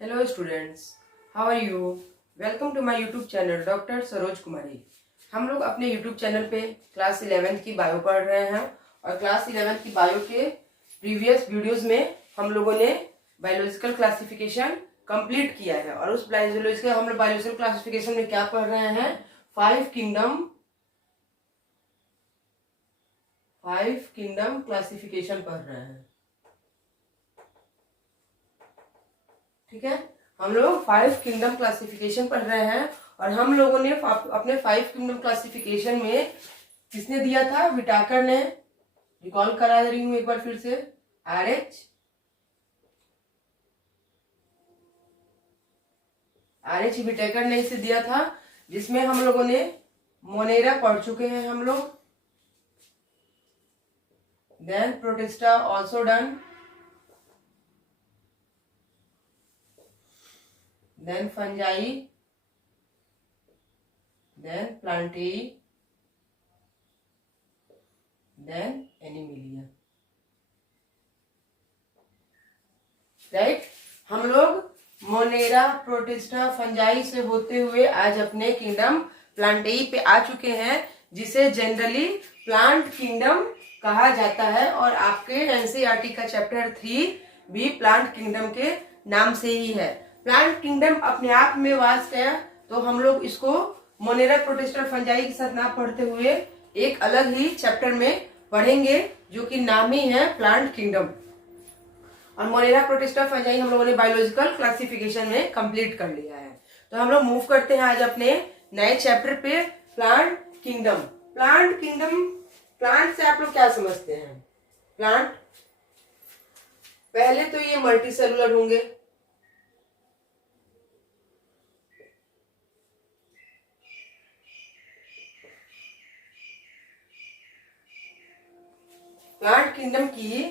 Hello students, how are you? Welcome to my YouTube channel doctor Saroj Kumari. हम लोग अपने YouTube channel पे class 11th की बायो पढ़ रहे हैं और क्लास 11th की बायो के प्रीवियस वीडियोस में हम लोगों ने बायोलॉजिकल क्लासिफिकेशन कंप्लीट किया है और उस बायोलॉजिकल क्लासिफिकेशन में क्या पढ़ रहे हैं? फाइव किंगडम क्लासिफिकेशन पढ़ रहे हैं। ठीक है, हम लोग फाइव किंगडम क्लासिफिकेशन पढ़ रहे हैं और हम लोगों ने अपने फाइव किंगडम क्लासिफिकेशन में किसने दिया था? विटाकर ने। रिकॉल करा रही हूं एक बार फिर से। आर एच विटाकर ने इसे दिया था, जिसमें हम लोगों ने मोनेरा पढ़ चुके हैं हम लोग। Then protista also done, then fungi, then plantae, then animalia। Right, हम लोग मोनेरा, प्रोटिस्टा, फंजाई से होते हुए आज अपने किंगडम प्लांटेई पे आ चुके हैं, जिसे जनरली प्लांट किंगडम कहा जाता है और आपके एनसीईआरटी का चैप्टर 3 भी प्लांट किंगडम के नाम से ही है। प्लांट किंगडम अपने आप में वास्ट है, तो हम लोग इसको मोनेरा, प्रोटिस्टा, फंजाई के साथ ना पढ़ते हुए एक अलग ही चैप्टर में पढ़ेंगे, जो कि नाम ही है प्लांट किंगडम। और मोनेरा, प्रोटिस्टा, फंजाई हम लोगों ने बायोलॉजिकल क्लासिफिकेशन में कंप्लीट कर लिया है। तो हम लोग मूव करते हैं आज अपने नए चैप्टर पे, प्लांट किंगडम। प्लांट से आप लोग क्या समझते हैं? प्लांट पहले तो ये मल्टी सेलुलर होंगे। प्लांट किंगडम की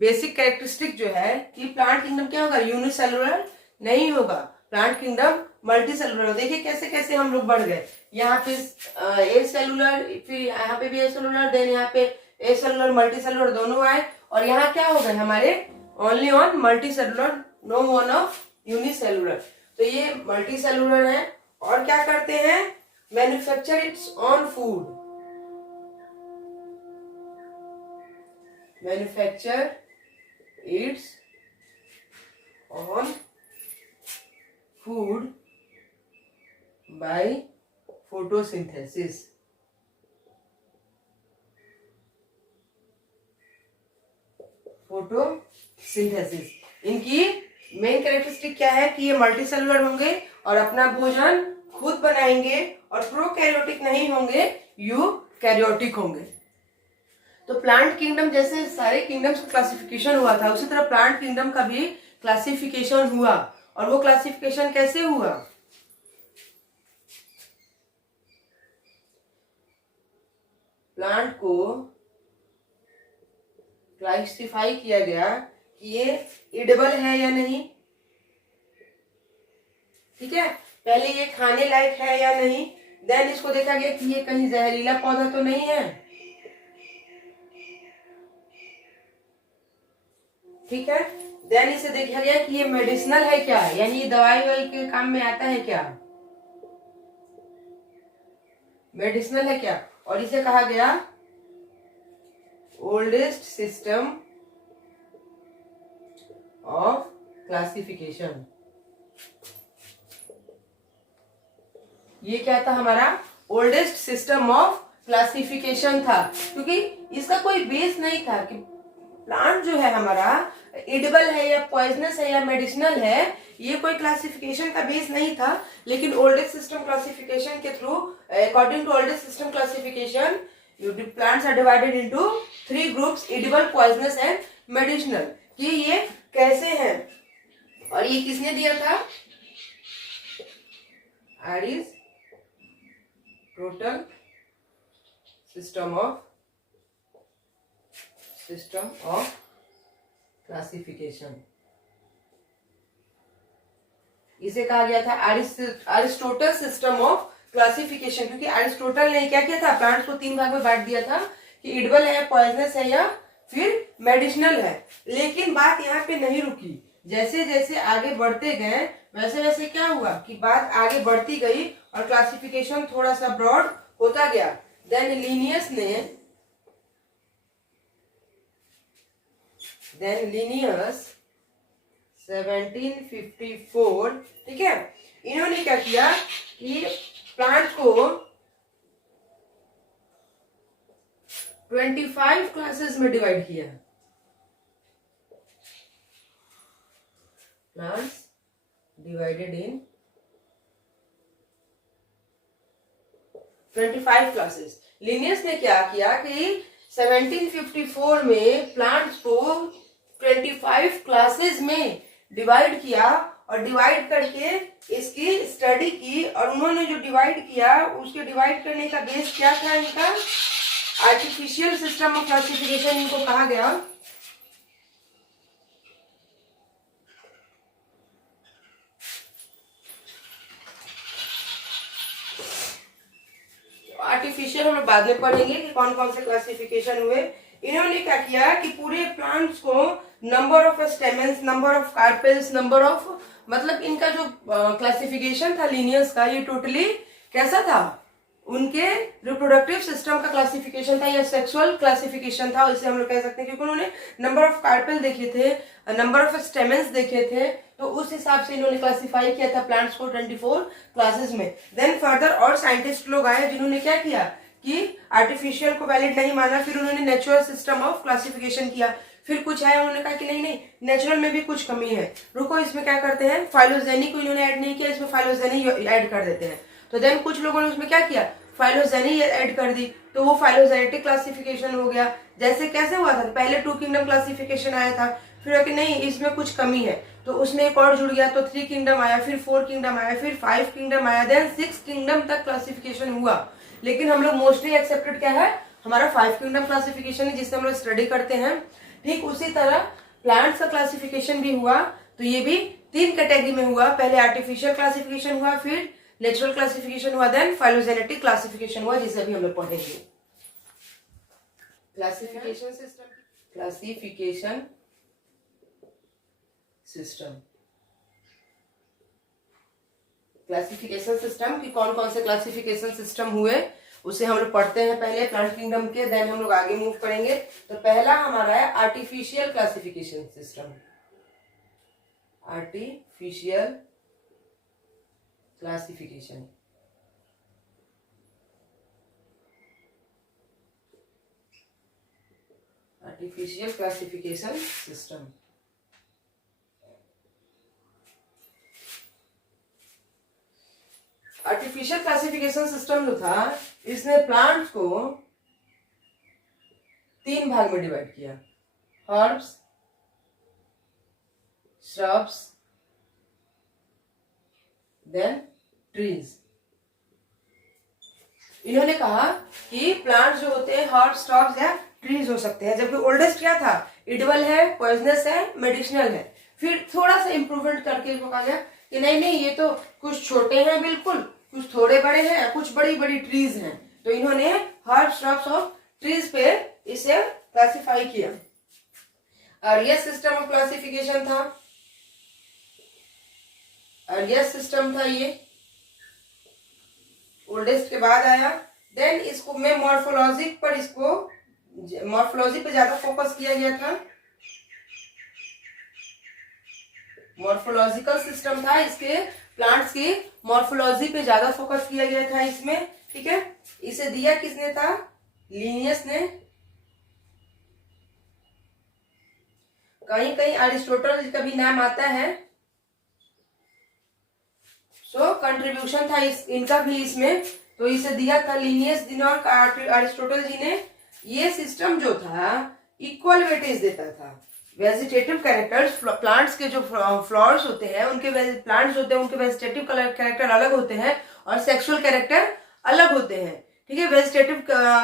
बेसिक कैरेक्टरिस्टिक जो है कि प्लांट किंगडम क्या होगा? यूनिसेलुलर नहीं होगा, प्लांट किंगडम मल्टी सेलुलर। देखिए कैसे कैसे हम लोग बढ़ गए। यहाँ पे ए सेलुलर, फिर यहाँ पे भी ए सेलुलर, देन यहाँ पे ए सेलुलर, मल्टी सेलुलर दोनों आए, और यहाँ क्या हो गए हमारे? Only on multi cellular, no one of unicellular. तो ये मल्टी सेलुलर है और क्या करते हैं? Manufacture its on food. Manufacture its own food by photosynthesis। Photosynthesis इनकी मेन कैरेक्टरिस्टिक क्या है कि ये मल्टी सेलुलर होंगे और अपना भोजन खुद बनाएंगे और प्रोकैरियोटिक नहीं होंगे, यूकैरियोटिक होंगे। तो प्लांट किंगडम जैसे सारे किंगडम्स का क्लासिफिकेशन हुआ था, उसी तरह प्लांट किंगडम का भी क्लासिफिकेशन हुआ। और वो क्लासिफिकेशन कैसे हुआ? प्लांट को क्लासिफाई किया गया कि ये इडेबल है या नहीं। ठीक है, पहले ये खाने लायक है या नहीं, देन इसको देखा गया कि ये कहीं जहरीला पौधा तो नहीं है। ठीक है, देन इसे देखा गया कि ये मेडिसिनल है क्या, यानी ये दवाई वाई के काम में आता है क्या, मेडिसिनल है क्या। और इसे कहा गया ओल्डेस्ट सिस्टम ऑफ क्लासिफिकेशन। ये क्या था हमारा? ओल्डेस्ट सिस्टम ऑफ क्लासिफिकेशन था, क्योंकि इसका कोई बेस नहीं था कि प्लांट जो है हमारा एडिबल है या पॉइजनस है या मेडिसिनल है। ये कोई क्लासिफिकेशन का बेस नहीं था, लेकिन ओल्डेस्ट सिस्टम क्लासिफिकेशन के through, according to oldest system classification, plants are divided into 3 groups, edible, poisonous and medicinal. कि ये कैसे हैं और ये किसने दिया था? Total system of classification. इसे कहा गया था अरिस्टोटल सिस्टम ऑफ क्लासिफिकेशन, क्योंकि अरिस्टोटल ने क्या किया था? प्लांट्स को 3 भाग में बांट दिया था कि एडिबल है, पॉइजनस है या फिर मेडिसिनल है। लेकिन बात यहाँ पे नहीं रुकी, जैसे जैसे आगे बढ़ते गए वैसे वैसे क्या हुआ कि बात आगे बढ़ती गई और क्लासिफिकेशन थोड़ा सा ब्रॉड होता गया। देन लीनियस 1754, ठीक है, इन्होंने क्या किया कि प्लांट को 25 क्लासेस में डिवाइड किया। Plants divided in 25 classes. Linnaeus ने क्या किया कि 1754 में प्लांट्स को 25 क्लासेस में डिवाइड किया और डिवाइड करके इसकी स्टडी की। और उन्होंने जो डिवाइड किया उसके डिवाइड करने का बेस क्या था, इनका आर्टिफिशियल सिस्टम ऑफ क्लासिफिकेशन इनको कहा गया। आर्टिफिशियल हम लोग बाद में पढ़ेंगे कि कौन कौन से क्लासिफिकेशन हुए। इन्होंने क्या किया कि पूरे प्लांट्स को number of stamens, number of carpels, number of, मतलब इनका जो क्लासिफिकेशन था लीनियस का, ये टोटली कैसा था, उनके रिप्रोडक्टिव सिस्टम का क्लासिफिकेशन था या सेक्सुअल क्लासिफिकेशन था, इसे हम लोग कह सकते हैं, क्योंकि उन्होंने नंबर ऑफ कार्पेल देखे थे, नंबर ऑफ स्टेमेंस देखे थे, तो उस हिसाब से इन्होंने क्लासिफाई किया था प्लांट्स को 24 क्लासेस में। देन फर्दर और साइंटिस्ट लोग आए जिन्होंने क्या किया कि आर्टिफिशियल को वैलिड नहीं माना, फिर उन्होंने नेचुरल सिस्टम ऑफ क्लासिफिकेशन किया। फिर कुछ आया, उन्होंने कहा कि नहीं नहीं, नेचुरल में भी कुछ कमी है, रुको इसमें क्या करते हैं, फाइलोजेनी को इन्होंने ऐड नहीं किया, इसमें फाइलोजेनी ऐड कर देते हैं। तो देन कुछ लोगों ने उसमें क्या किया, फाइलोजेनी ऐड कर दी, तो वो फाइलोजेनेटिक क्लासिफिकेशन हो गया। जैसे कैसे हुआ था, पहले 2 किंगडम क्लासिफिकेशन आया था, फिर कि नहीं इसमें कुछ कमी है, तो उसमें एक और जुड़ गया, तो 3 किंगडम आया, फिर 4 किंगडम आया, फिर 5 किंगडम आया, देन 6 किंगडम तक क्लासिफिकेशन हुआ। लेकिन हम लोग मोस्टली एक्सेप्टेड क्या है, हमारा 5 किंगडम क्लासिफिकेशन है, जिससे हम लोग स्टडी करते हैं। ठीक उसी तरह प्लांट्स का क्लासिफिकेशन भी हुआ, तो ये भी 3 कैटेगरी में हुआ। पहले आर्टिफिशियल क्लासिफिकेशन हुआ, फिर नेचुरल क्लासिफिकेशन हुआ, देन फाइलोजेनेटिक क्लासिफिकेशन हुआ, जिसे अभी हम लोग पढ़ेंगे। Classification system, classification system, classification system की कौन कौन से क्लासिफिकेशन सिस्टम हुए उसे हम लोग पढ़ते हैं पहले प्लांट किंगडम के, देन हम लोग आगे मूव करेंगे। तो पहला हमारा है artificial classification system. Artificial classification, artificial classification system. Artificial classification system जो था, इसने प्लांट्स को 3 भाग में डिवाइड किया, हर्ब्स, श्रब्स, देन ट्रीज। इन्होंने कहा कि प्लांट्स जो होते हैं हर्ब्स, श्रब्स या ट्रीज हो सकते हैं, जबकि ओल्डेस्ट क्या था, एडिबल है, पॉइजनस है, मेडिसिनल है। फिर थोड़ा सा इंप्रूवमेंट करके इसको कहा गया कि नहीं नहीं, ये तो कुछ छोटे हैं बिल्कुल, कुछ थोड़े बड़े हैं, कुछ बड़ी बड़ी ट्रीज हैं। तो इन्होंने हर्ब्स, श्रब्स और ट्रीज पे इसे क्लासिफाई किया। अर्लिएस्ट सिस्टम ऑफ क्लासिफिकेशन था, अर्लिएस्ट सिस्टम था ये, ओल्डेस्ट के बाद आया। देन इसको में मॉर्फोलॉजी पर, इसको मॉर्फोलॉजी पे ज्यादा फोकस किया गया था, मॉर्फोलॉजिकल सिस्टम था, इसके प्लांट्स की मॉर्फोलॉजी पे ज्यादा फोकस किया गया था इसमें। ठीक है, इसे दिया किसने था, लीनियस ने। कहीं कहीं अरिस्टोटल का भी नाम आता है, सो कंट्रीब्यूशन था इनका भी इसमें, तो इसे दिया था लीनियस जी ने और अरिस्टोटल जी ने। ये सिस्टम जो था इक्वल वेटेज देता था। वेजिटेटिव कैरेक्टर्स, प्लांट्स के जो फ्लावर्स होते हैं, उनके प्लांट्स होते हैं उनके वेजिटेटिव कैरेक्टर अलग होते हैं और सेक्सुअल कैरेक्टर अलग होते हैं। ठीक है, वेजिटेटिव,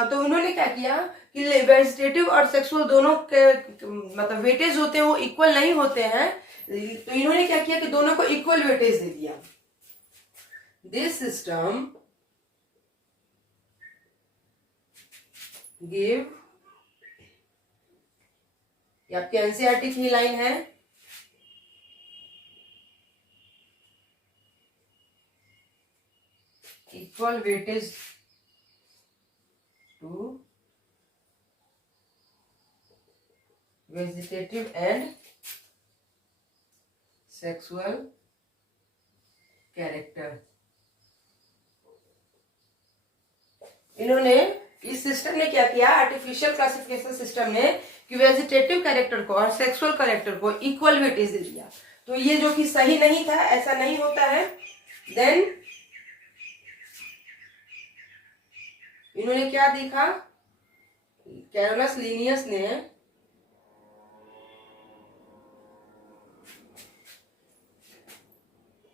तो उन्होंने क्या किया कि वेजिटेटिव और सेक्सुअल दोनों के मतलब वेटेज होते हैं वो इक्वल नहीं होते हैं, तो इन्होंने क्या किया कि दोनों को इक्वल वेटेज दे दिया। दिस सिस्टम गिव, आपके एनसीईआरटी की लाइन है, equal weightage to vegetative and sexual character. इन्होंने इस सिस्टम ने क्या किया, आर्टिफिशियल क्लासिफिकेशन सिस्टम ने, कि वेजिटेटिव कैरेक्टर को और सेक्सुअल कैरेक्टर को इक्वल वेटेज दे दिया। तो ये जो कि सही नहीं था, ऐसा नहीं होता है। देन इन्होंने क्या देखा, कैरोलस लीनियस ने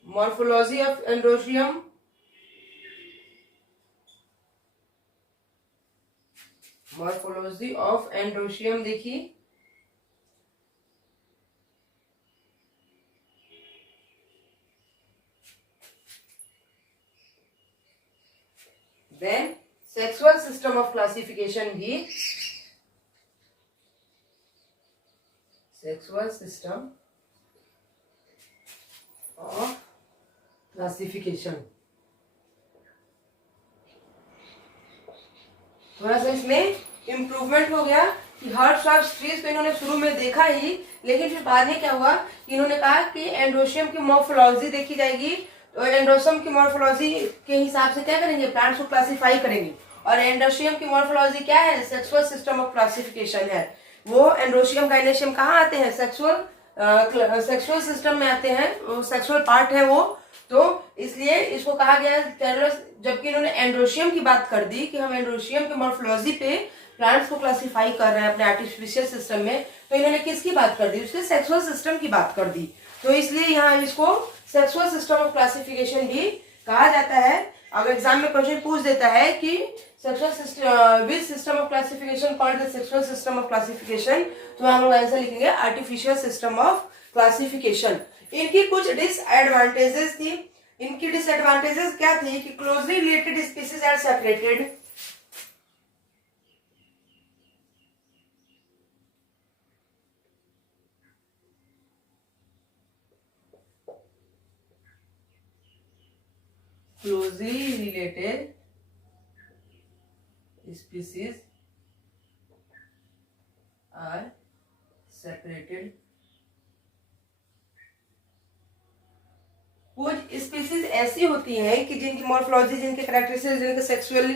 morphology of androecium, morphology of androecium देखी। Then sexual system of classification भी, सेक्सुअल सिस्टम ऑफ क्लासिफिकेशन। थोड़ा सा इसमें इम्प्रूवमेंट हो गया कि हर्ब्स और ट्रीज को इन्होंने शुरू में देखा ही, लेकिन फिर बाद में क्या हुआ कि इन्होंने कहा कि एंड्रोशियम की मॉर्फोलॉजी देखी जाएगी। तो एंड्रोशियम की मॉर्फोलॉजी के हिसाब से क्या करेंगे, प्लांट्स को क्लासिफाई करेंगे। और एंड्रोशियम की मॉर्फोलॉजी क्या है, सेक्सुअल सिस्टम ऑफ क्लासिफिकेशन है। वो एंड्रोशियम गायनेशियम कहाँ आते हैं, सेक्सुअल सिस्टम में आते हैं, सेक्सुअल पार्ट है वो। तो इसलिए इसको कहा गया कैरोलस, जबकि इन्होंने एंड्रोशियम की बात कर दी कि हम एंड्रोशियम के मॉर्फोलॉजी पे प्लांट्स को क्लासिफाई कर रहे हैं अपने आर्टिफिशियल सिस्टम में। तो इन्होंने किसकी बात कर दी, उसके सेक्सुअल सिस्टम की बात कर दी। तो इसलिए यहाँ इसको सेक्सुअल सिस्टम ऑफ क्लासिफिकेशन भी कहा जाता है। अगर एग्जाम में क्वेश्चन पूछ देता है कि sexual system, which system of classification called the sexual system of classification, तो हम लोग आंसर लिखेंगे आर्टिफिशियल सिस्टम ऑफ क्लासिफिकेशन। इनकी कुछ डिसएडवांटेजेस थी। इनकी डिसएडवांटेजेस क्या थी कि closely related species are separated, closely related species are separated। कुछ स्पीसीज ऐसी होती हैं कि जिनकी मॉर्फोलॉजी, जिनके कैरेक्टरिस्टिक्स, जिनके सेक्सुअल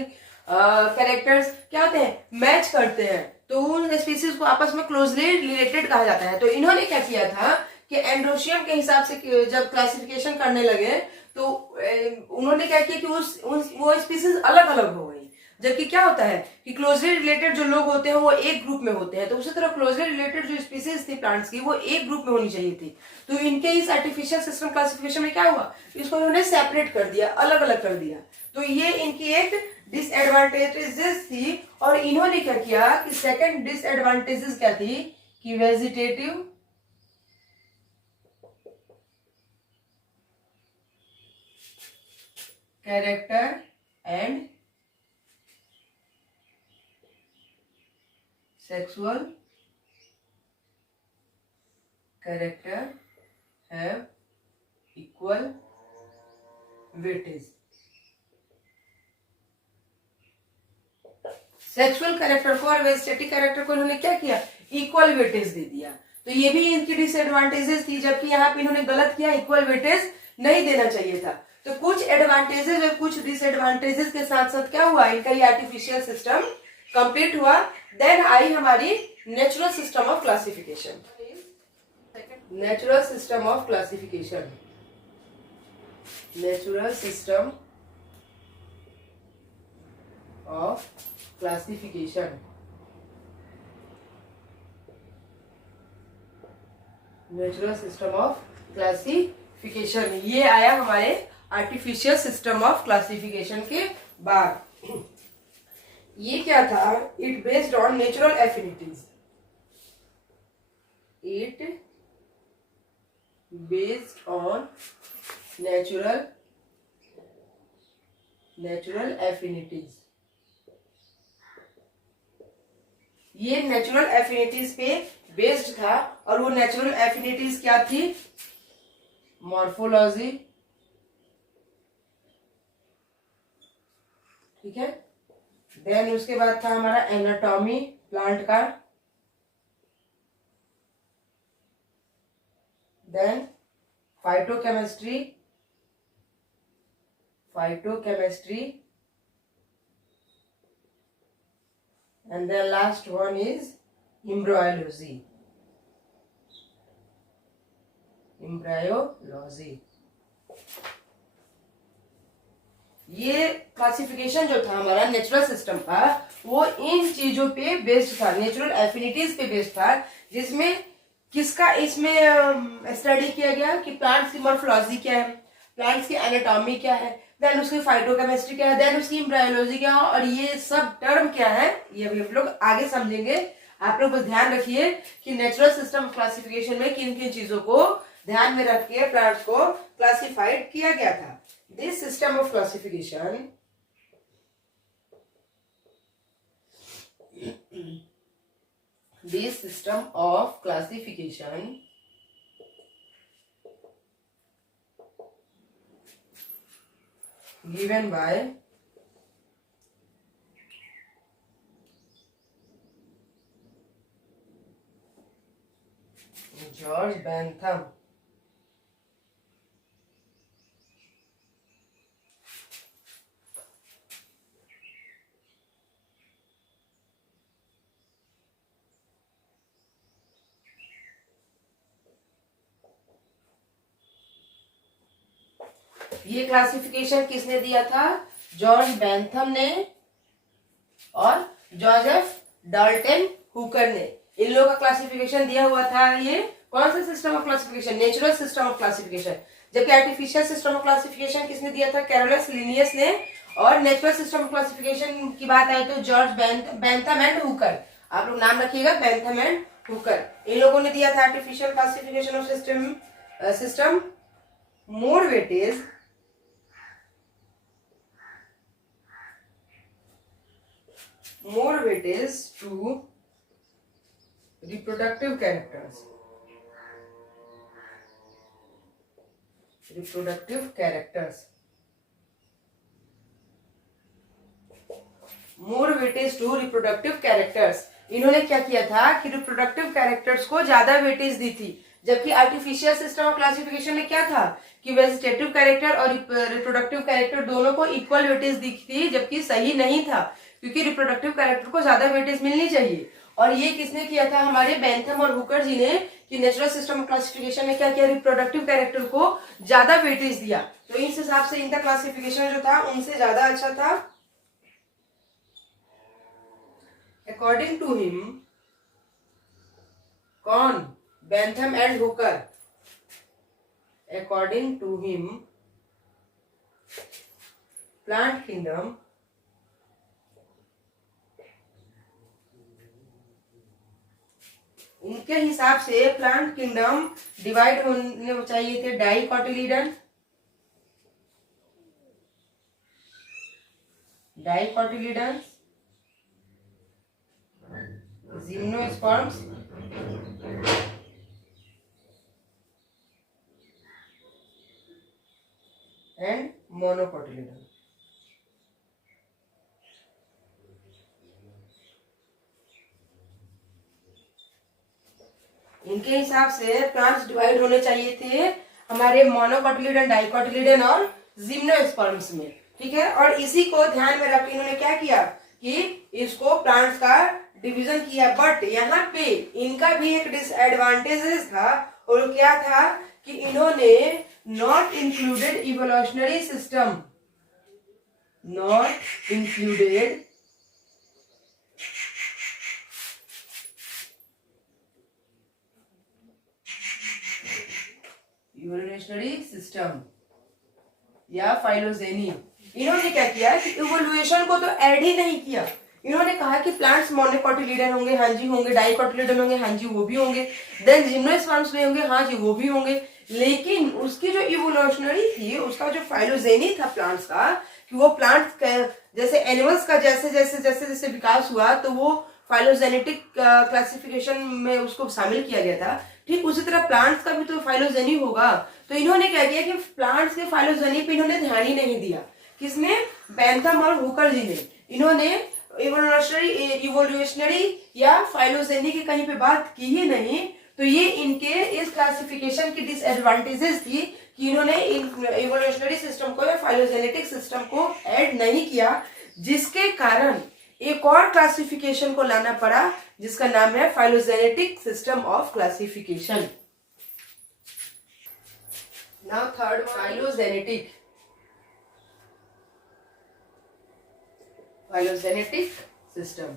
कैरेक्टर्स क्या होते हैं, मैच करते हैं। तो उन स्पीसीज को आपस में क्लोजली रिलेटेड कहा जाता है। तो इन्होंने क्या किया था कि एंड्रोशियम के हिसाब से जब क्लासिफिकेशन करने लगे तो उन्होंने क्या किया कि वो स्पीसीज अलग अलग हो गई। जबकि क्या होता है कि क्लोजली रिलेटेड जो लोग होते हैं वो एक ग्रुप में होते हैं, तो उसी तरह क्लोजली रिलेटेड जो स्पीसीज थी प्लांट्स की वो एक ग्रुप में होनी चाहिए थी। तो इनके इस आर्टिफिशियल सिस्टम क्लासिफिकेशन में क्या हुआ, इसको इन्होंने सेपरेट कर दिया, अलग अलग कर दिया। तो ये इनकी एक डिसएडवांटेजेस थी। और इन्होंने क्या किया कि सेकंड डिसएडवांटेजेस क्या थी कि vegetative character and sexual character have equal weightage. Sexual character को और वेजिटेटिव कैरेक्टर को इन्होंने क्या किया, इक्वल वेटेज दे दिया। तो ये भी इनकी डिसएडवांटेजेस थी, जबकि यहाँ पे इन्होंने गलत किया, इक्वल वेटेज नहीं देना चाहिए था। तो कुछ एडवांटेजेस और कुछ डिसएडवांटेजेस के साथ साथ क्या हुआ, इनका ये आर्टिफिशियल सिस्टम कंप्लीट हुआ। देन आई हमारी natural system of classification. Natural system of classification, natural system of classification, natural system of classification, ये आया हमारे आर्टिफिशियल सिस्टम ऑफ क्लासिफिकेशन के बाद। ये क्या था, it based on natural affinities, it based on natural affinities. ये नेचुरल एफिनिटीज पे बेस्ड था। और वो नेचुरल एफिनिटीज क्या थी, मॉर्फोलॉजी ठीक है। देन उसके बाद था हमारा एनाटॉमी प्लांट का। Then phytochemistry, and the last one is embryology. ये क्लासिफिकेशन जो था हमारा नेचुरल सिस्टम का, वो इन चीजों पे बेस्ड था, नेचुरल एफिनिटीज पे बेस्ड था, जिसमें किसका इसमें स्टडी किया गया कि प्लांट्स की मॉर्फोलॉजी क्या है, प्लांट्स की एनाटॉमी क्या है, देन उसकी फाइटोकेमिस्ट्री क्या है, देन उसकी एम्ब्रायोलॉजी क्या है, और ये सब टर्म क्या है ये अभी हम लोग आगे समझेंगे। आप लोग बस ध्यान रखिए कि नेचुरल सिस्टम क्लासिफिकेशन में किन किन चीजों को ध्यान में रख के प्लांट्स को क्लासिफाइड किया गया था। This system of classification given by George Bentham. ये क्लासिफिकेशन किसने दिया था? जॉर्ज बेंथम ने और जोसेफ डाल्टन हुकर ने। इन लोगों का क्लासिफिकेशन दिया हुआ था। ये कौन सा system of classification? Natural system of classification. जबकि आर्टिफिशियल सिस्टम ऑफ क्लासिफिकेशन किसने दिया था? कैरोलस लिनियस ने। और नेचुरल सिस्टम ऑफ क्लासिफिकेशन की बात आए तो जॉर्ज बेंथम एंड हुकर। आप लोग नाम रखिएगा, बेंथम एंड हुकर। इन लोगों ने दिया था artificial classification of system. More weightage to reproductive characters. More weightage to reproductive characters. इन्होंने क्या किया था कि रिप्रोडक्टिव कैरेक्टर्स को ज्यादा वेटेज दी थी। जबकि आर्टिफिशियल सिस्टम ऑफ क्लासिफिकेशन में क्या था कि वेजिटेटिव कैरेक्टर और रिप्रोडक्टिव कैरेक्टर दोनों को इक्वल वेटेज दी थी, जबकि सही नहीं था, क्योंकि रिप्रोडक्टिव कैरेक्टर को ज्यादा वेटेज मिलनी चाहिए। और ये किसने किया था? हमारे बेंथम और हुकर जी ने, कि नेचुरल सिस्टम क्लासिफिकेशन में क्या किया? रिप्रोडक्टिव कैरेक्टर को ज्यादा वेटेज दिया। तो इस हिसाब से इनका क्लासिफिकेशन जो था उनसे ज्यादा अच्छा था। अकॉर्डिंग टू हिम, कौन? Bentham and Hooker. According to him, plant kingdom उनके हिसाब से प्लांट किंगडम डिवाइड होने चाहिए थे डाइकोटिलीडन, जिम्नोस्पर्म्स एंड मोनोकोटिलीडन। इनके हिसाब से प्लांट्स डिवाइड होने चाहिए थे हमारे मोनोकोटिलीडन, डाइकोटिलीडन और जिम्नोस्पर्म्स में। ठीक है। और इसी को ध्यान में रख के इन्होंने क्या किया कि इसको प्लांट्स का डिवीजन किया। बट यहाँ पे इनका भी एक डिसएडवांटेजेस था, और क्या था कि इन्होंने not included evolutionary system, not included evolutionary system या फाइलोजेनी। इन्होंने क्या किया कि इवोल्यूशन को तो ऐड ही नहीं किया। इन्होंने कहा कि प्लांट्स मोनोकोटिलीडन होंगे, हाँ जी होंगे, डाइकोटिलीडन होंगे, हाँ जी वो भी होंगे, देन जिम्नोस्पर्म्स में होंगे, हाँ जी वो भी होंगे। लेकिन उसकी जो इवोल्यूशनरी थी, उसका जो फाइलोजेनी था प्लांट्स का, कि वो प्लांट्स जैसे एनिमल्स का जैसे जैसे जैसे जैसे विकास हुआ तो वो फाइलोजेनेटिक क्लासिफिकेशन में उसको शामिल किया गया था। ठीक उसी तरह प्लांट्स का भी तो फाइलोजेनी होगा। तो इन्होंने क्या किया कि प्लांट्स के फाइलोजेनी पे इन्होंने ध्यान ही नहीं दिया। किसने? बेंथम और हुकर जी ने, इन्होंने इवोल्यूशनरी या फाइलोजेनी की कहीं पे बात की ही नहीं। तो ये इनके इस क्लासिफिकेशन की डिसएडवांटेजेस थी कि इन्होंने इवोल्यूशनरी सिस्टम को या फाइलोजेनेटिक सिस्टम को ऐड नहीं किया, जिसके कारण एक और क्लासिफिकेशन को लाना पड़ा जिसका नाम है phylogenetic system of classification. Now third, phylogenetic system.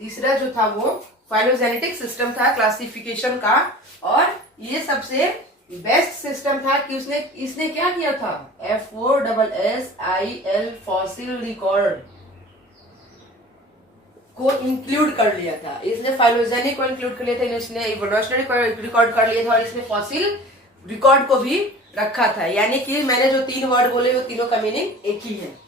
तीसरा जो था वो फाइलोजेनेटिक सिस्टम था क्लासिफिकेशन का, और ये सबसे बेस्ट सिस्टम था कि इसने क्या किया था, FOSSIL फॉसिल रिकॉर्ड को इंक्लूड कर लिया था। इसने फाइलोजेनिक को इंक्लूड कर लिया था, इसने इवोल्यूशनरी को रिकॉर्ड कर लिया था, और इसने फॉसिल रिकॉर्ड को भी रखा था। यानी कि मैंने जो 3 वर्ड बोले वो तीनों का मीनिंग एक ही है।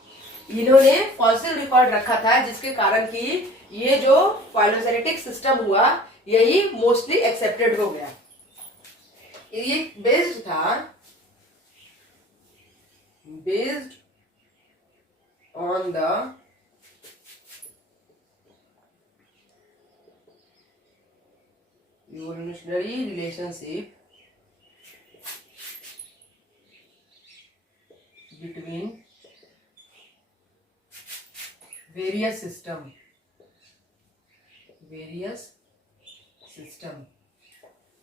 इन्होंने फॉसिल रिकॉर्ड रखा था, जिसके कारण कि ये जो फाइलोजेनेटिक सिस्टम हुआ यही मोस्टली एक्सेप्टेड हो गया। ये based on the evolutionary relationship between various system।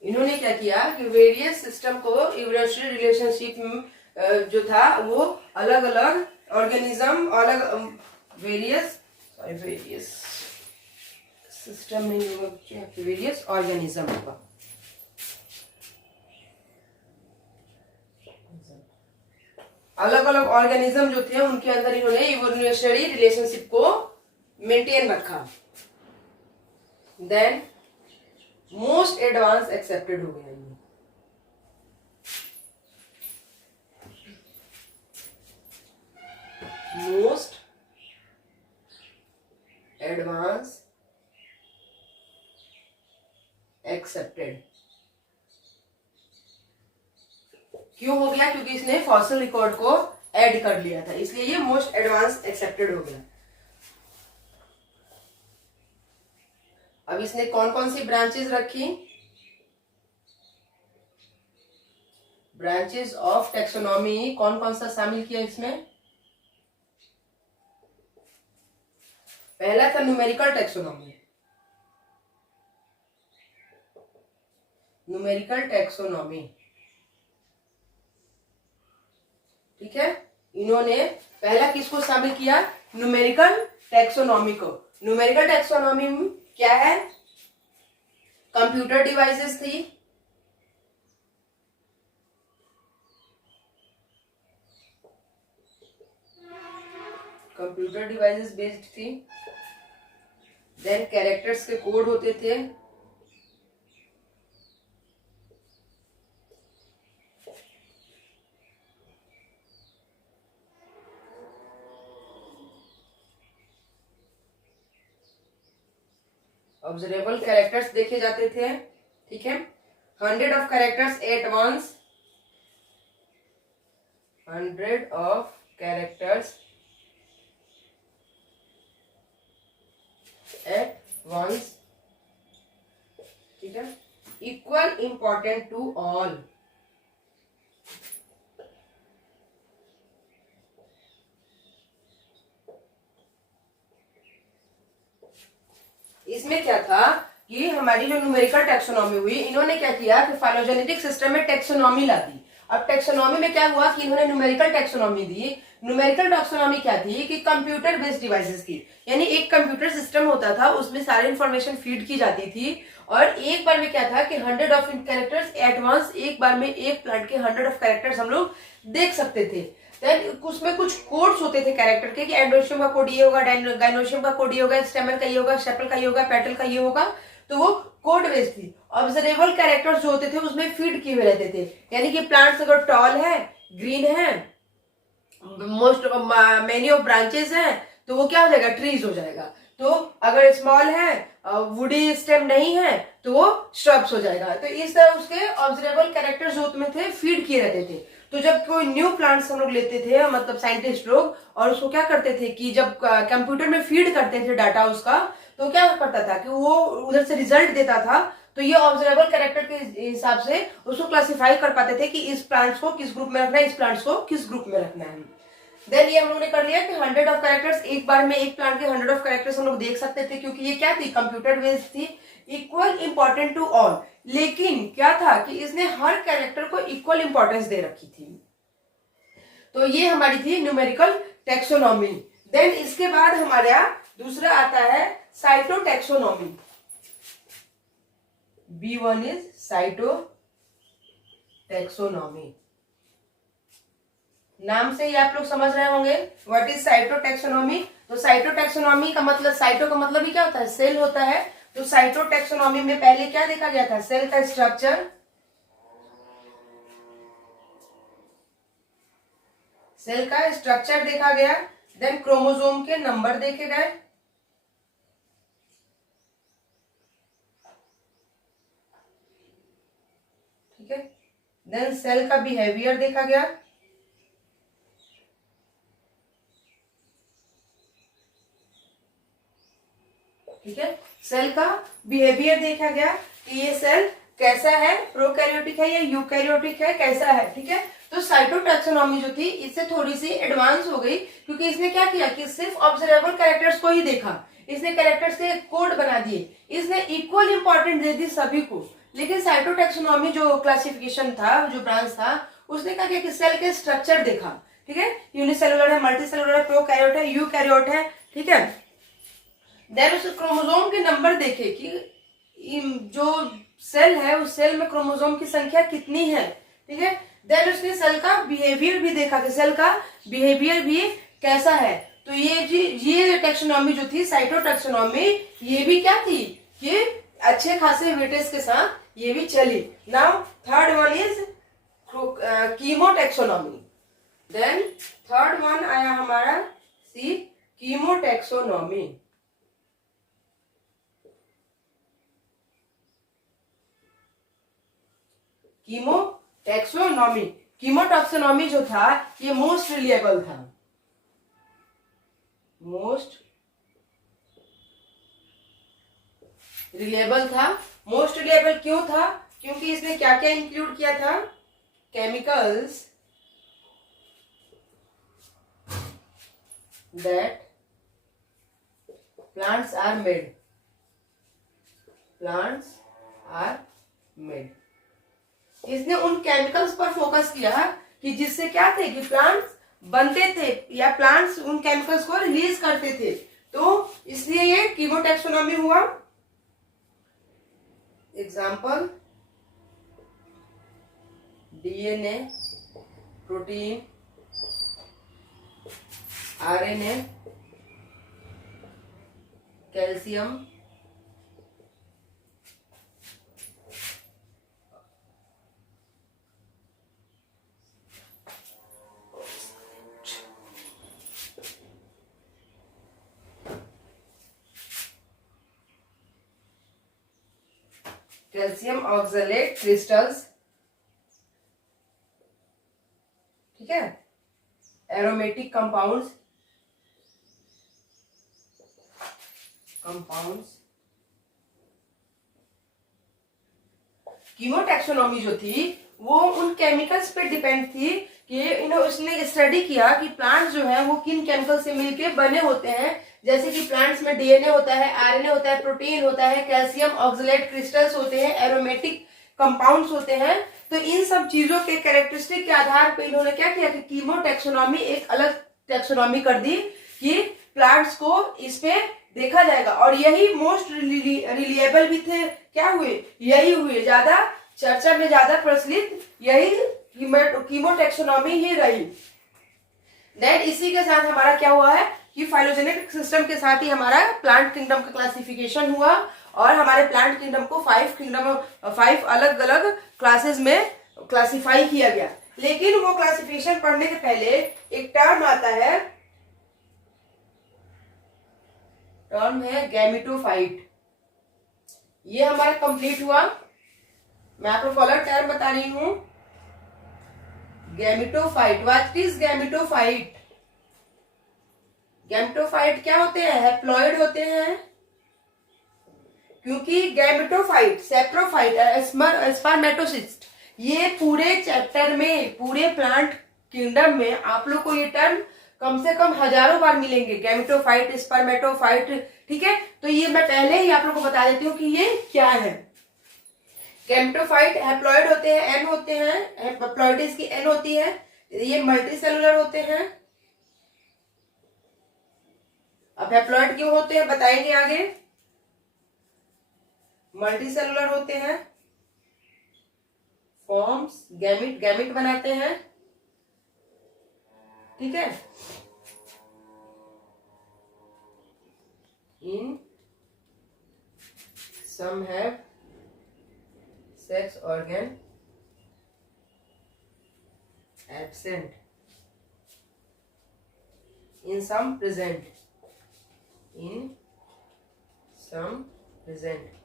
इन्होंने क्या किया कि वेरियस सिस्टम को इवोल्यूशनरी रिलेशनशिप जो था वो अलग अलग ऑर्गेनिज्म, वेरियस सिस्टम में वेरियस ऑर्गेनिज्म का अलग अलग ऑर्गेनिज्म जो थे उनके अंदर इन्होंने इवोल्यूशनरी रिलेशनशिप को मेंटेन रखा। देन मोस्ट एडवांस एक्सेप्टेड हो गया। मोस्ट एडवांस एक्सेप्टेड क्यों हो गया? क्योंकि इसने फॉसिल रिकॉर्ड को ऐड कर लिया था, इसलिए ये मोस्ट एडवांस एक्सेप्टेड हो गया। अब इसने कौन कौन सी ब्रांचेस रखी? ब्रांचेस ऑफ टेक्सोनॉमी कौन कौन सा शामिल किया इसमें? पहला था न्यूमेरिकल टेक्सोनॉमी। ठीक है, इन्होंने पहला किसको शामिल किया? न्यूमेरिकल टेक्सोनॉमी को। न्यूमेरिकल टेक्सोनॉमी में क्या है? कंप्यूटर डिवाइसेस थी, कंप्यूटर डिवाइसेस बेस्ड थी। देन कैरेक्टर्स के कोड होते थे, ऑब्जर्वेबल कैरेक्टर्स देखे जाते थे। ठीक है, 100 of characters at once, 100 of characters at once. ठीक है, इक्वल इंपॉर्टेंट टू ऑल। इसमें क्या था कि हमारी जो न्यूमेरिकल टेक्सोनॉमी हुई, इन्होंने क्या किया कि फाइलोजेनेटिक सिस्टम में टेक्सोनॉमी ला दी। अब टेक्सोनॉमी में क्या हुआ कि इन्होंने न्यूमेरिकल टेक्सोनॉमी दी। न्यूमेरिकल टेक्सोनॉमी क्या थी कि कंप्यूटर बेस्ड डिवाइसेस थी, यानी एक कंप्यूटर सिस्टम होता था, उसमें सारी इंफॉर्मेशन फीड की जाती थी, और एक बार में क्या था कि 100 ऑफ कैरेक्टर्स एट वंस, एक बार में एक प्लांट के 100 ऑफ कैरेक्टर्स हम लोग देख सकते थे। देन उसमें कुछ कोड्स होते थे कैरेक्टर के कि एंडोशियम का कोड ये होगा, गाइनोशियम का कोड ये होगा, स्टेमन का ये होगा, सेपल का ये होगा, पेटल का ये होगा, तो वो कोड बेस्ड थी। ऑब्जर्वेबल कैरेक्टर्स जो होते थे उसमें फीड किए हुए रहते थे, यानी कि प्लांट्स अगर टॉल है, ग्रीन है, मोस्ट मेनी ऑफ ब्रांचेस हैं, तो वो क्या हो जाएगा? ट्रीज हो जाएगा। तो अगर स्मॉल है, वुडी स्टेम नहीं है, तो वो श्रब्स हो जाएगा। तो इस तरह उसके ऑब्जर्वेबल कैरेक्टर्स जो उसमें थे फीड किए रहते थे। तो जब कोई न्यू प्लांट्स हम लोग लेते थे, मतलब साइंटिस्ट लोग, और उसको क्या करते थे कि जब कंप्यूटर में फीड करते थे डाटा उसका, तो क्या करता था कि वो उधर से रिजल्ट देता था, तो ये ऑब्जर्वेबल कैरेक्टर के हिसाब से उसको क्लासिफाई कर पाते थे कि इस प्लांट्स को किस ग्रुप में रखना है, इस प्लांट्स को किस ग्रुप में रखना है। देन ये हम लोग ने कर लिया कि 100 ऑफ कैरेक्टर्स, एक बार में एक प्लांट के 100 ऑफ कैरेक्टर्स हम लोग देख सकते थे, क्योंकि ये क्या थी, कंप्यूटर बेस्ड थी, इक्वल इंपॉर्टेंट टू ऑल। लेकिन क्या था कि इसने हर कैरेक्टर को इक्वल इंपॉर्टेंस दे रखी थी। तो ये हमारी थी न्यूमेरिकल टेक्सोनॉमी। देन इसके बाद हमारा दूसरा आता है साइटोटैक्सोनॉमी। B1 is cytotaxonomy. नाम से ही आप लोग समझ रहे होंगे व्हाट इज साइटोटैक्सोनॉमी। तो साइटोटैक्सोनॉमी का मतलब, साइटो का मतलब ही क्या होता है, सेल होता है। तो साइटोटैक्सोनॉमी में पहले क्या देखा गया था, सेल का स्ट्रक्चर, सेल का स्ट्रक्चर देखा गया। देन क्रोमोसोम के नंबर देखे गए। ठीक है। देन सेल का बिहेवियर देखा गया। ठीक है, सेल का बिहेवियर देखा गया कि ये सेल कैसा है, प्रोकैरियोटिक है या यूकैरियोटिक है, कैसा है। ठीक है, तो साइटोटैक्सोनॉमी जो थी इससे थोड़ी सी एडवांस हो गई, क्योंकि इसने क्या किया कि सिर्फ ऑब्जर्वेबल कैरेक्टर्स को ही देखा, इसने कैरेक्टर्स के कोड बना दिए, इसने इक्वल इंपॉर्टेंट दे दी सभी को। लेकिन साइटोटैक्सोनॉमी जो क्लासिफिकेशन था, जो ब्रांच था, उसने क्या किया कि सेल के स्ट्रक्चर देखा। ठीक है, यूनिसेलुलर है, मल्टीसेलुलर है, प्रोकैरियोट है, यूकैरियोट है। ठीक है, देन उस क्रोमोसोम के नंबर देखे कि जो सेल है उस सेल में क्रोमोसोम की संख्या कितनी है। ठीक है, देन उसने सेल का बिहेवियर भी देखा कि सेल का बिहेवियर भी कैसा है। तो ये टैक्सोनॉमी जो थी साइटोटैक्सोनॉमी, ये भी क्या थी, ये अच्छे खासे वेटेज के साथ ये भी चली। Now third one is chemotaxonomy. Then third one आया हमारा सी कीमोटैक्सोनॉमी। कीमोटैक्सोनॉमी, कीमोटैक्सोनॉमी जो था ये मोस्ट रिलायबल था। मोस्ट रिलायबल था। मोस्ट रिलायबल क्यों था, क्योंकि इसने क्या क्या इंक्लूड किया था, chemicals that plants are made, plants are made. इसने उन केमिकल्स पर फोकस किया कि जिससे क्या थे कि प्लांट्स बनते थे या प्लांट्स उन केमिकल्स को रिलीज करते थे। तो इसलिए ये कीमोटैक्सोनॉमी हुआ। Example, DNA, protein, RNA, calcium, calcium oxalate crystals. ठीक है, एरोमेटिक कंपाउंड्स, कीमोटैक्सोनॉमी जो थी वो उन केमिकल्स पे डिपेंड थी कि उसने स्टडी किया कि प्लांट्स जो है वो किन केमिकल से मिलके बने होते हैं। जैसे कि प्लांट्स में डीएनए होता है, आरएनए होता है, प्रोटीन होता है, कैल्शियम ऑक्सलेट क्रिस्टल्स होते हैं, एरोमेटिक कंपाउंड्स होते हैं। तो इन सब चीजों के कैरेक्टरिस्टिक के आधार पर इन्होंने क्या किया कि कीमोटैक्सोनॉमी एक अलग टैक्सोनॉमी कर दी कि प्लांट्स को इस पे देखा जाएगा। और यही मोस्ट रिलायबल भी थे, क्या हुए, यही हुए, ज्यादा चर्चा में ज्यादा प्रचलित यही कीमोटैक्सोनॉमी ही रही। देन इसी के साथ हमारा क्या हुआ है कि फाइलोजेनेटिक सिस्टम के साथ ही हमारा प्लांट किंगडम का क्लासिफिकेशन हुआ, और हमारे प्लांट किंगडम को 5 अलग अलग क्लासेस में क्लासिफाई किया गया। लेकिन वो क्लासिफिकेशन पढ़ने के पहले एक टर्म आता है, टर्म है गैमेटोफाइट। ये हमारा कंप्लीट हुआ। मैं आपको कॉलर टर्म बता रही हूं, gametophyte. What is gametophyte? Gametophyte क्या होते हैं? हैप्लॉइड होते हैं। क्योंकि गैमेटोफाइट, सेप्रोफाइट, स्पर्मेटोसिस्ट, ये पूरे चैप्टर में, पूरे प्लांट किंगडम में आप लोग को ये टर्म कम से कम हजारों बार मिलेंगे, गैमेटोफाइट, स्पर्मेटोफाइट। ठीक है, तो ये मैं पहले ही आप लोग को बता देती हूँ कि ये क्या है। गैमेटोफाइट हैप्लॉइड होते हैं, एन होते हैं, हैप्लॉइडिस की एन होती है, ये मल्टीसेलुलर होते हैं। अब हैप्लॉइड क्यों होते हैं बताएंगे आगे। मल्टीसेलुलर होते हैं, फॉर्म्स गैमिट, गैमिट बनाते हैं। ठीक है, in some have sex organ absent, in some present, in some present.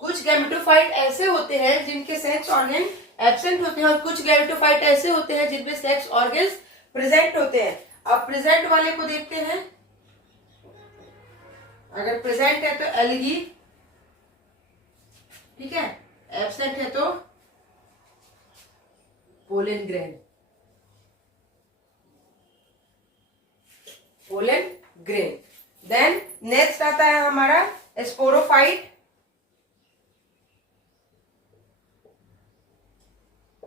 कुछ गैमेटोफाइट ऐसे होते हैं जिनके सेक्स ऑर्गन एब्सेंट होते हैं और कुछ गैमेटोफाइट ऐसे होते हैं जिनमें सेक्स ऑर्गन्स प्रेजेंट होते हैं। अब प्रेजेंट वाले को देखते हैं। अगर प्रेजेंट है तो एल्गी, ठीक है, एब्सेंट है तो pollen grain, pollen grain. Then next आता है हमारा स्पोरोफाइट।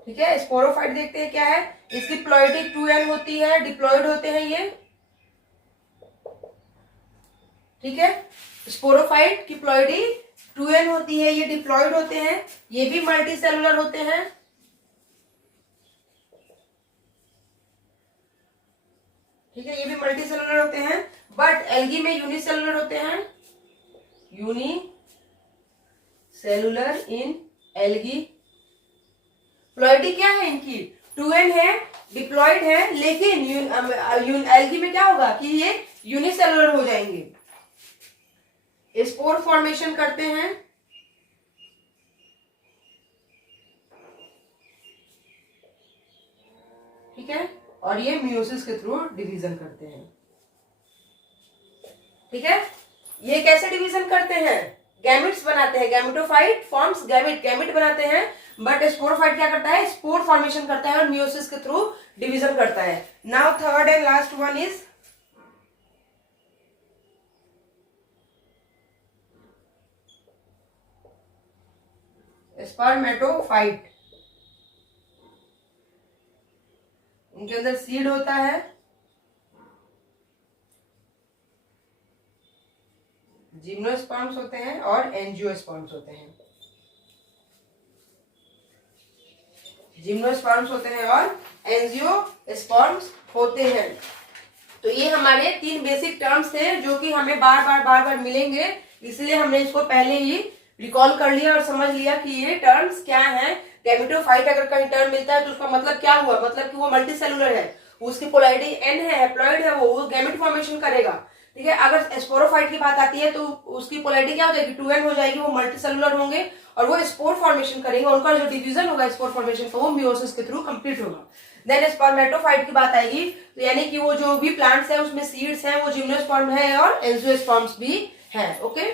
ठीक है, स्पोरोफाइट देखते हैं क्या है। इसकी प्लॉइडी 2n होती है, डिप्लॉइड होते हैं ये। ठीक है, स्पोरोफाइट की प्लॉइडी 2n होती है, ये डिप्लॉइड होते हैं, ये भी मल्टी सेलुलर होते हैं। ठीक है, ये भी मल्टी सेलुलर होते हैं, बट एल्गी में यूनिसेलुलर होते हैं, यूनी सेलुलर इन एल्गी। प्लॉइडी क्या है इनकी? 2n है, डिप्लॉइड है, लेकिन एल्गी में क्या होगा कि ये यूनिसेलुलर हो जाएंगे, स्पोर फॉर्मेशन करते हैं। ठीक है, और ये मियोसिस के थ्रू डिवीजन करते हैं। ठीक है, ये कैसे डिवीजन करते हैं? गैमेट्स बनाते हैं, गैमेटोफाइट फॉर्म्स गैमेट, गैमेट बनाते हैं, बट स्पोरोफाइट क्या करता है? स्पोर फॉर्मेशन करता है और मियोसिस के थ्रू डिवीजन करता है। Now third and last one is spermatophyte. इनके अंदर सीड होता है, जिम्नोस्पर्म्स होते हैं और एंजियोस्पर्म्स होते हैं, जिम्नोस्पर्म्स होते हैं और एंजियोस्पर्म्स होते हैं। तो ये हमारे 3 बेसिक टर्म्स थे जो कि हमें बार बार मिलेंगे, इसलिए हमने इसको पहले ही रिकॉल कर लिया और समझ लिया कि ये टर्म्स क्या हैं। गैमेटोफाइट अगर कहीं टर्म मिलता है तो उसका मतलब क्या हुआ? मतलब कि वो मल्टीसेलुलर है, उसकी पोलैरिटी n है, हैप्लॉइड है, वो गैमेट फॉर्मेशन करेगा। ठीक है, अगर स्पोरोफाइट की बात आती है तो उसकी पोलैरिटी क्या हो जाएगी? 2n हो जाएगी, वो मल्टीसेलुलर होंगे और वो स्पोर फॉर्मेशन करेंगे, उनका जो डिवीजन होगा स्पोर फॉर्मेशन का वो मियोसिस के थ्रू कंप्लीट होगा। देन स्पर्मेटोफाइट की बात आएगी तो यानी कि वो जो भी प्लांट्स है उसमें सीड्स हैं, वो जिम्नोस्पर्म है और एंजियोस्पर्म्स भी है। ओके,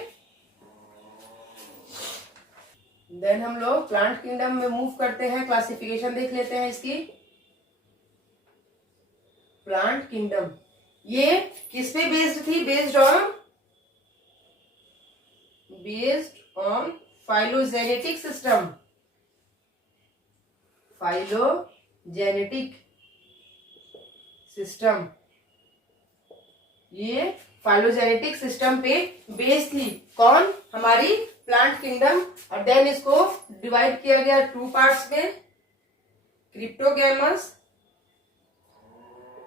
देन हम लोग प्लांट किंगडम में मूव करते हैं, क्लासिफिकेशन देख लेते हैं इसकी। प्लांट किंगडम ये किस पे बेस्ड थी? Based on phylogenetic system, phylogenetic system, ये फाइलोजेनेटिक सिस्टम पे बेस्ड थी। कौन? हमारी प्लांट किंगडम। और देन इसको डिवाइड किया गया 2 पार्ट्स में, क्रिप्टोगैमस,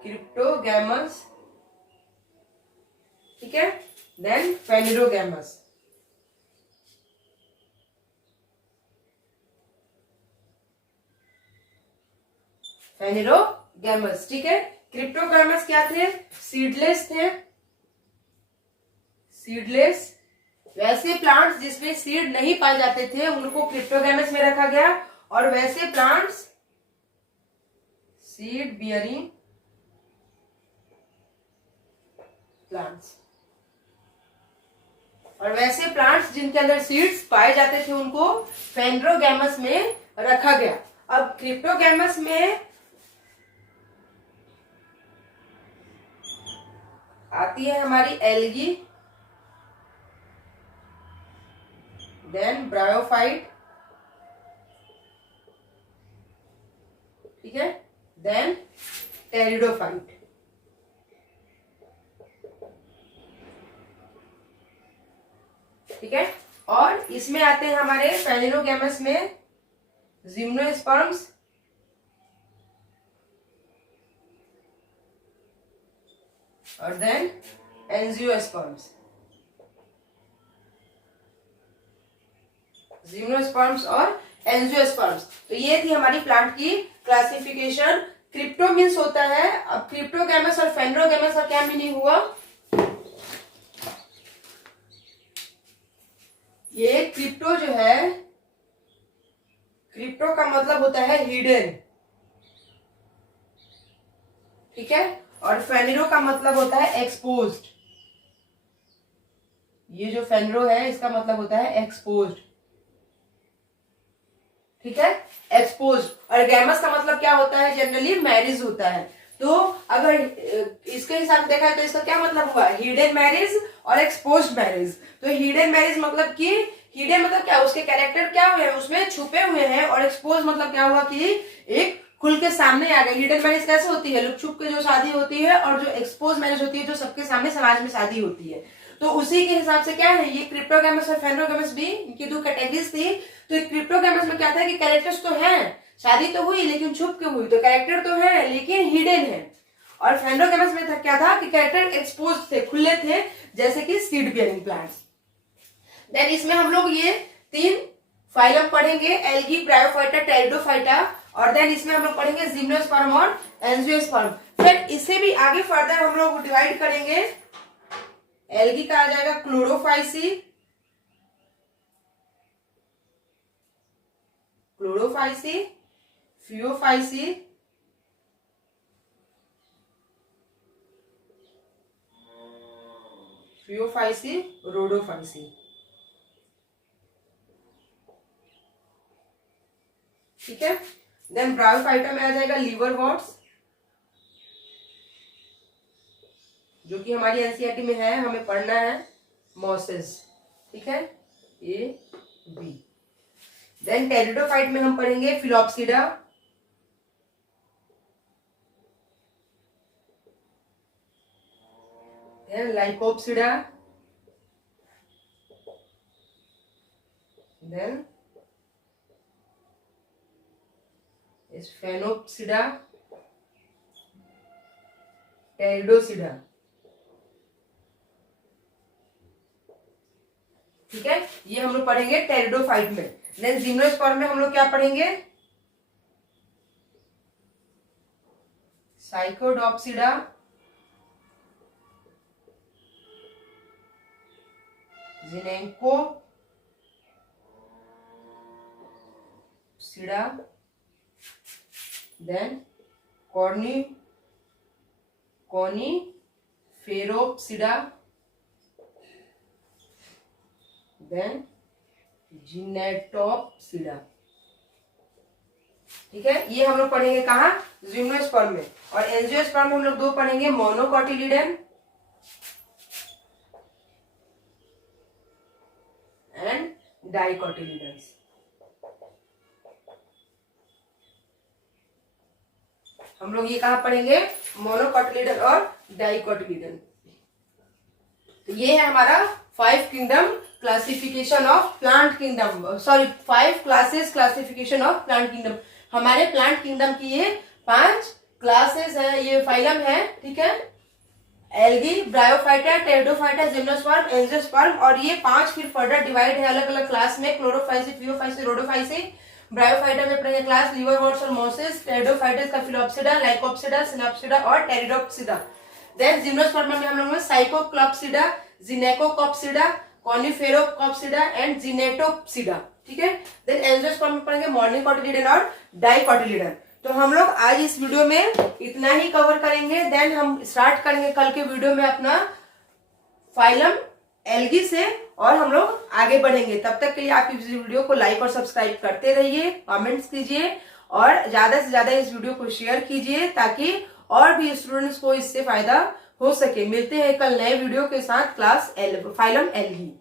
क्रिप्टोगैमस, ठीक है, देन फेनिरोगैमस। फेनिरोगैमस, ठीक है। क्रिप्टोगैमस क्या थे? सीडलेस थे, सीडलेस, वैसे प्लांट्स जिसमें सीड नहीं पाए जाते थे उनको क्रिप्टोगैमस में रखा गया, और वैसे प्लांट्स सीड बियरिंग प्लांट्स। और वैसे प्लांट्स जिनके अंदर सीड्स पाए जाते थे उनको फेंड्रोगैमस में रखा गया। अब क्रिप्टोगैमस में आती है हमारी एल्गी, देन ब्रायोफाइट, ठीक है, देन टेरिडोफाइट। ठीक है, और इसमें आते हैं हमारे फेलिनोगैमस में जिम्नोस्पर्म्स, और देन एंजियोस्पर्म्स। जिम्नोस्पर्म्स और एंजियोस्पर्म्स। तो ये थी हमारी प्लांट की क्लासिफिकेशन। क्रिप्टो मीन्स होता है, अब क्रिप्टोगैमस और फेंड्रोगैमस का क्या मीनिंग हुआ? ये क्रिप्टो जो है, क्रिप्टो का मतलब होता है हिडन, ठीक है, और फेनरो का मतलब होता है एक्सपोज्ड। ये जो फेनरो है इसका मतलब होता है एक्सपोज्ड, ठीक है, एक्सपोज्ड। और गैमस का मतलब क्या होता है? जनरली मैरिज होता है। तो अगर इसके हिसाब से देखा है तो इसका क्या मतलब हुआ? हिडन मैरिज और एक्सपोज्ड मैरिज। तो हिडन मैरिज मतलब कि हिडन मतलब क्या, उसके कैरेक्टर क्या हुए हैं, उसमें छुपे हुए हैं, और एक्सपोज मतलब क्या हुआ कि एक खुल के सामने आ गए। हिडन मैरिज कैसे होती है? लुक छुप के जो शादी होती है, और जो एक्सपोज मैरिज होती है जो सबके सामने समाज में शादी होती है। तो उसी के हिसाब से क्या है, ये क्रिप्टोगैमस और फेनोगैमस भी इनकी दो कैटेगरीज थी। तो क्रिप्टोगैमस में क्या था कि कैरेक्टर्स तो हैं, शादी तो हुई लेकिन छुप के हुई, तो कैरेक्टर तो है लेकिन हिडन है। और फेनोगैमस में था क्या था कि कैरेक्टर एक्सपोज थे, खुले थे, जैसे कि सीड बियरिंग प्लांट्स। देन इसमें हम लोग ये 3 फाइलम पढ़ेंगे, एल्गी, ब्रायोफाइटा, टेरिडोफाइटा, और देन इसमें हम लोग पढ़ेंगे जिम्नोस्पर्म और एंजियोस्पर्म। फिर इसे भी आगे फर्दर हम लोग डिवाइड करेंगे। एल्गी का आ जाएगा Chlorophyceae, Chlorophyceae, Phaeophyceae, Phaeophyceae, Rhodophyceae. ठीक है, देन ब्रायोफाइटा में आ जाएगा लिवरवॉर्ट्स, जो कि हमारी एनसीईआरटी में है, हमें पढ़ना है, मॉसेस। ठीक है, ए बी। देन टेरिडोफाइट में हम पढ़ेंगे फिलोप्सिडा, देन लाइकोप्सिडा, देन स्फेनोप्सिडा, टेरिडोसिडा। ठीक है, ये हम लोग पढ़ेंगे टेरिडोफाइट में। देन जिम्नोस्पर्म में हम लोग क्या पढ़ेंगे? साइकोडॉप्सिडा, जिनेंकोप्सिडा, देन कॉनिफेरोप्सिडा, देन जिनेटोप्सिडा। ठीक है, ये हम लोग पढ़ेंगे कहाँ? जिम्नोस्पर्म में। और एंजियोस्पर्म में हम लोग 2 पढ़ेंगे, मोनोकोटिलिडन एंड डाइकोटिलिडन्स। हम लोग ये कहाँ पढ़ेंगे? मोनोकोटिलिडन और डाइकोटिलिडन। तो ये है हमारा 5 kingdom classification of plant kingdom, sorry 5 classes classification of plant kingdom. हमारे प्लांट किंगडम की ये 5 क्लासेस है, ये फाइलम है। ठीक है, algae, bryophyta, pteridophyta, gymnosperm, angiosperm, और ये 5 फिर फर्दर डिवाइड है अलग अलग क्लास में, क्लोरोफाइसी, फियोफाइसी, रोडोफाइसी। ब्रायोफाइटा में पढ़ेंगे क्लास लिवरवॉर्ट्स और मोसेस, टेरिडोफाइटस का फिलोप्सिडा, लाइकोप्सिडा, सिनोप्सिडा और टेरिडोप्सिडा। देन जिम्नोस्पर्म में हम लोग साइकोक्लोप्सिडा, जिनेकोकोप्सिडा, कॉनिफेरोकोप्सिडा एंड जिनेटोप्सिडा। ठीक है, देन एंजियोस्पर्म में पढ़ेंगे मोनोकोटिलिडन और डाइकोटिलिडन। तो हम लोग आज इस वीडियो में इतना ही कवर करेंगे। देन हम स्टार्ट करेंगे कल के वीडियो में अपना फाइलम एल्गी से, और हम लोग आगे बढ़ेंगे। तब तक के लिए आप इस वीडियो को लाइक और सब्सक्राइब करते रहिए, कमेंट्स कीजिए और ज्यादा से ज्यादा इस वीडियो को शेयर कीजिए ताकि और भी स्टूडेंट्स को इससे फायदा हो सके। मिलते हैं कल नए वीडियो के साथ क्लास फाइलम एल्गी।